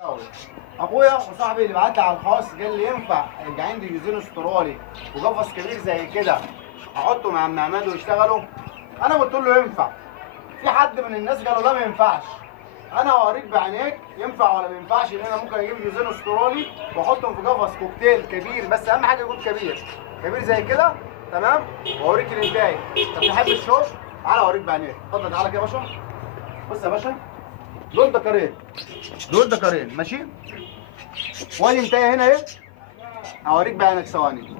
اخويا وصاحبي اللي بعت لي على الخاص قال لي ينفع يبقى عندي جوزين استرالي وقفص كبير زي كده احطه مع ام عماد ويشتغلوا. انا قلت له ينفع. في حد من الناس قالوا لا ما ينفعش. انا هوريك بعينيك ينفع ولا ما ينفعش، لان انا ممكن اجيب جوزين استرالي واحطهم في قفص كوكتيل كبير، بس اهم حاجه يكون كبير كبير زي كده، تمام؟ واوريك الانتاج. طب تحب الشغل؟ تعالى اوريك بعينيك. اتفضل تعالى كده يا باشا. بص يا باشا، دول دكارين، دول دكارين ماشي. وادي انتهى هنا اهي، اوريك بعينك ثواني.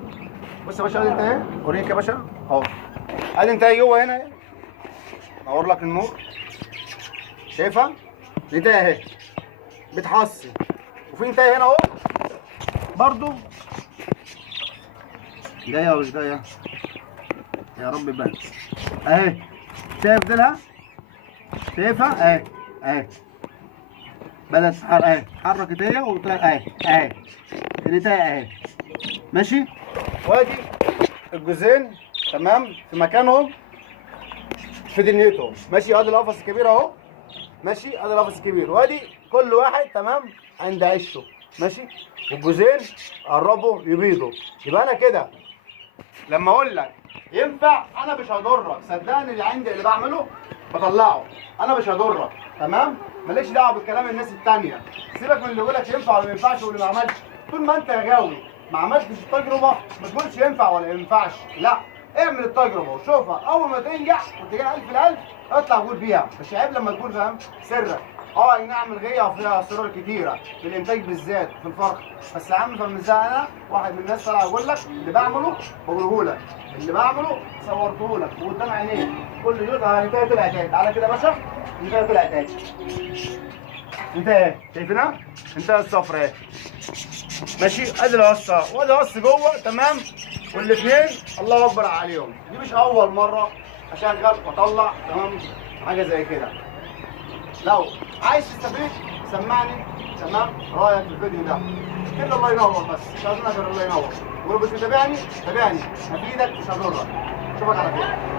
بص يا باشا، ادي انتهى، اوريك يا باشا اهو. ادي انتهى جوه هنا اهي، انور لك النور، شايفها؟ انتهى اهي بتحصي، وفي انتهى هنا اهو برضو جايه ومش جايه، يا رب يبان اهي. شايف ديلها؟ شايفها؟ اهي اهي بدأت تتحرك اهي، اتحركت هي وطلعت اهي اهي، الانتهى اهي ماشي. وادي الجوزين تمام في مكانهم في دنيتهم ماشي. ادي القفص الكبير اهو ماشي، ادي القفص الكبير، وادي كل واحد تمام عند عشه ماشي. والجوزين قربوا يبيضوا. يبقى انا كده لما اقول لك ينفع انا مش هضرك، صدقني اللي عندي اللي بعمله بطلعه، انا مش هضرك تمام. مالكش دعوه بالكلام الناس التانيه، سيبك من اللي يقول لك ينفع ولا ما ينفعش واللي ما عملش. طول ما انت غاوي ما عملتش التجربه ما تقولش ينفع ولا ما ينفعش، لا، اعمل التجربه وشوفها. اول ما تنجح وتجيها 1000 اطلع قول بيها، مش عيب لما تقول فاهم سرك. اي نعم الغيه فيها اسرار كتيره في الانتاج بالذات في الفرخ، بس يا عم فمزها انا واحد من الناس طلع يقول لك اللي بعمله بقوله لك، اللي بعمله صورته لك وقدام عينيك. كل يوم انتهى طلعت اهي، تعالى كده يا باشا، انتهى طلعت اهي، انتهى شايفينها؟ انتهى الصفرا اهي ماشي. ادي القصه وادي قص جوه تمام، والاثنين الله اكبر عليهم. دي مش اول مره اشغل واطلع تمام حاجه زي كده. لو عايز تستفيد سمعني تمام رايك في الفيديو ده كده، الله ينور. بس مش عايزين غير الله ينور. ولو مش متابعني تابعني، هفيدك مش هضرك. اشوفك على خير.